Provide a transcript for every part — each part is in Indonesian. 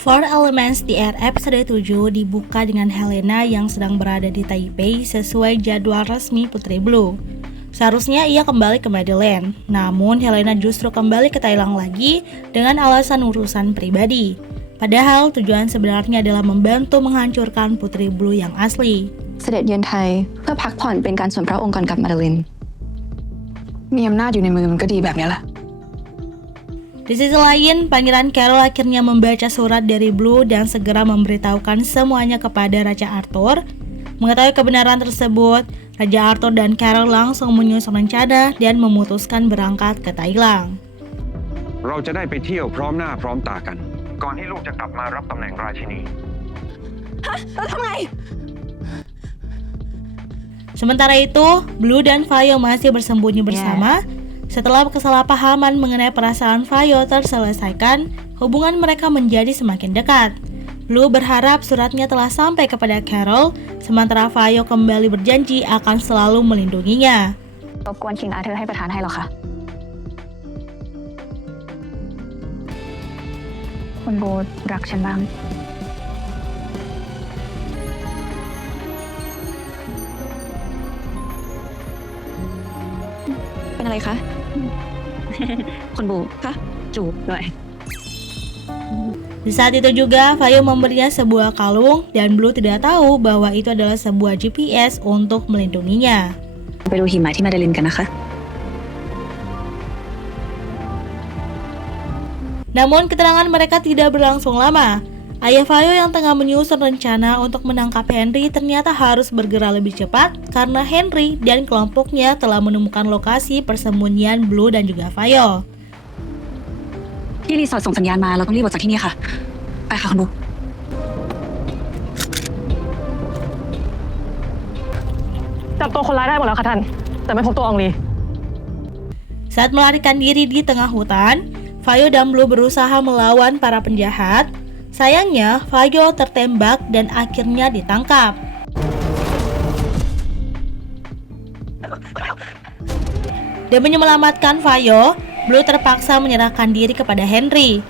Four Elements di Air episode 7 dibuka dengan Helena yang sedang berada di Taipei sesuai jadwal resmi Putri Blue. Seharusnya ia kembali ke Madeline, namun Helena justru kembali ke Thailand lagi dengan alasan urusan pribadi. Padahal tujuan sebenarnya adalah membantu menghancurkan Putri Blue yang asli. เสด็จเยือนไทยเพื่อพักผ่อนเป็นการส่วนพระองค์ก่อนกลับมาดาลินมีอำนาจอยู่ในมือมันก็ดีแบบนี้แหละ Di sisi lain, Pangeran Carol akhirnya membaca surat dari Blue dan segera memberitahukan semuanya kepada Raja Arthur. Mengetahui kebenaran tersebut, Raja Arthur dan Carol langsung menyusun rencana dan memutuskan berangkat ke Thailand. เราจะได้ไปเที่ยวพร้อมหน้าพร้อมตากันก่อนที่ลูกจะกลับมารับตำแหน่งราชินี แล้วทำไง Sementara itu, Blue dan Fayo masih bersembunyi bersama. Setelah kesalahpahaman mengenai perasaan Fayo terselesaikan, hubungan mereka menjadi semakin dekat. Blue berharap suratnya telah sampai kepada Carol, sementara Fayo kembali berjanji akan selalu melindunginya. รบกวนคิงอาเธอร์ให้ประธานให้หรอคะคุณโบรักฉันบ้างเป็นอะไรคะ คุณโบคะจูบหน่อย Di saat itu juga, Fayo memberinya sebuah kalung dan Blue tidak tahu bahwa itu adalah sebuah GPS untuk melindunginya. ไปดูหิมะที่มาดาลินกันนะคะ Namun keterangan mereka tidak berlangsung lama. Ayah Fayo yang tengah menyusun rencana untuk menangkap Henry ternyata harus bergerak lebih cepat karena Henry dan kelompoknya telah menemukan lokasi persembunyian Blue dan juga Fayo. ที่รีสอร์ทส่งสัญญาณมาเราต้องรีบออกจากที่นี่ค่ะไปค่ะคุณโบ จับตัวคนร้ายได้หมดแล้วค่ะท่านแต่ไม่พบตัวอองลี Saat melarikan diri di tengah hutan, Fayo dan Blue berusaha melawan para penjahat. Sayangnya, Fayo tertembak dan akhirnya ditangkap. Demi menyelamatkan Fayo, Blue terpaksa menyerahkan diri kepada Henry.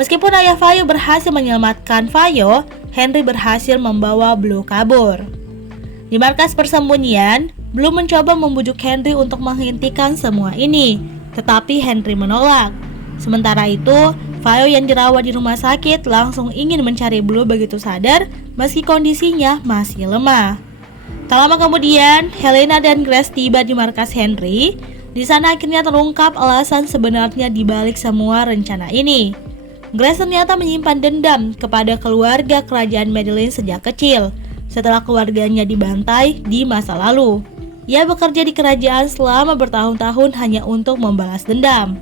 Meskipun ayah Fayo berhasil menyelamatkan Fayo, Henry berhasil membawa Blue kabur. Di markas persembunyian, Blue mencoba membujuk Henry untuk menghentikan semua ini, tetapi Henry menolak. Sementara itu, Fayo yang dirawat di rumah sakit langsung ingin mencari Blue begitu sadar meski kondisinya masih lemah. Tak lama kemudian, Helena dan Grace tiba di markas Henry. Di sana akhirnya terungkap alasan sebenarnya di balik semua rencana ini. Grace ternyata menyimpan dendam kepada keluarga kerajaan Madeline sejak kecil, setelah keluarganya dibantai di masa lalu. Ia bekerja di kerajaan selama bertahun-tahun hanya untuk membalas dendam.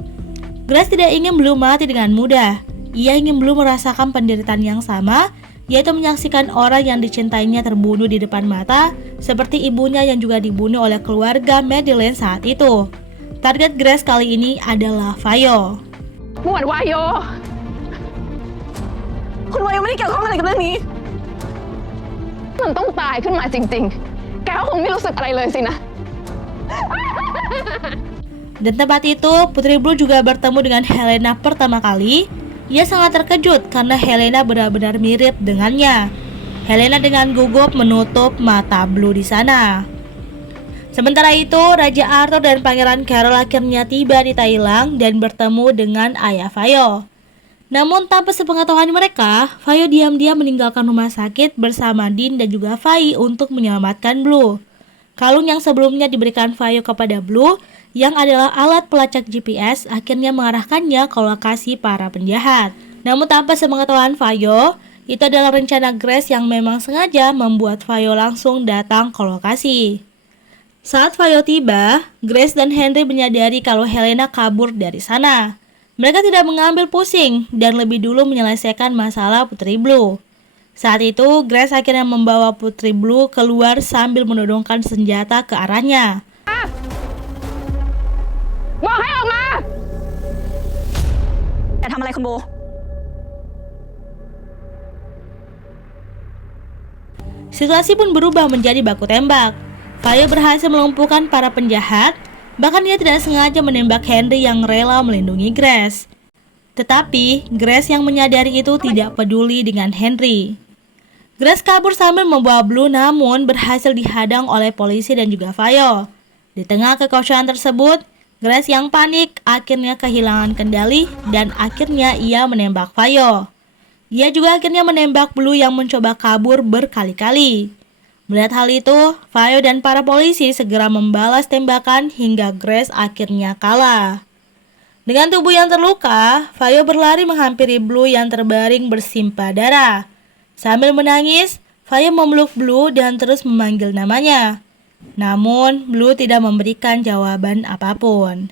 Grace tidak ingin Blue mati dengan mudah. Ia ingin Blue merasakan penderitaan yang sama, yaitu menyaksikan orang yang dicintainya terbunuh di depan mata, seperti ibunya yang juga dibunuh oleh keluarga Madeline saat itu. Target Grace kali ini adalah Fayo. หมวดวายโยคุณวายโยไม่ได้เกี่ยวข้องอะไรกับเรื่องนี้มันต้องตายขึ้นมาจริงๆแกก็คงไม่รู้สึกอะไรเลยสินะ Dan tempat itu, Putri Blue juga bertemu dengan Helena pertama kali. Ia sangat terkejut karena Helena benar-benar mirip dengannya. Helena dengan gugup menutup mata Blue di sana. Sementara itu, Raja Arthur dan Pangeran Carol akhirnya tiba di Thailand dan bertemu dengan ayah Fayo. Namun tanpa sepengetahuan mereka, Fayo diam-diam meninggalkan rumah sakit bersama Dean dan juga Fai untuk menyelamatkan Blue. Kalung yang sebelumnya diberikan Fayo kepada Blue, yang adalah alat pelacak GPS, akhirnya mengarahkannya ke lokasi para penjahat. Namun tanpa sepengetahuan Fayo, itu adalah rencana Grace yang memang sengaja membuat Fayo langsung datang ke lokasi. Saat Fayo tiba, Grace dan Henry menyadari kalau Helena kabur dari sana. Mereka tidak mengambil pusing dan lebih dulu menyelesaikan masalah Putri Blue. Saat itu, Grace akhirnya membawa Putri Blue keluar sambil menodongkan senjata ke arahnya. บอกให้ออกมา แต่ทำอะไรคุณโบ Situasi pun berubah menjadi baku tembak. Fayo berhasil melumpuhkan para penjahat, bahkan ia tidak sengaja menembak Henry yang rela melindungi Grace. Tetapi Grace yang menyadari itu tidak peduli dengan Henry. Grace kabur sambil membawa Blue namun berhasil dihadang oleh polisi dan juga Vayo. Di tengah kekosongan tersebut, Grace yang panik akhirnya kehilangan kendali dan akhirnya ia menembak Vayo. Ia juga akhirnya menembak Blue yang mencoba kabur berkali-kali. Melihat hal itu, Vayo dan para polisi segera membalas tembakan hingga Grace akhirnya kalah. Dengan tubuh yang terluka, Vayo berlari menghampiri Blue yang terbaring bersimpah darah. Sambil menangis, Vayo memeluk Blue dan terus memanggil namanya. Namun, Blue tidak memberikan jawaban apapun.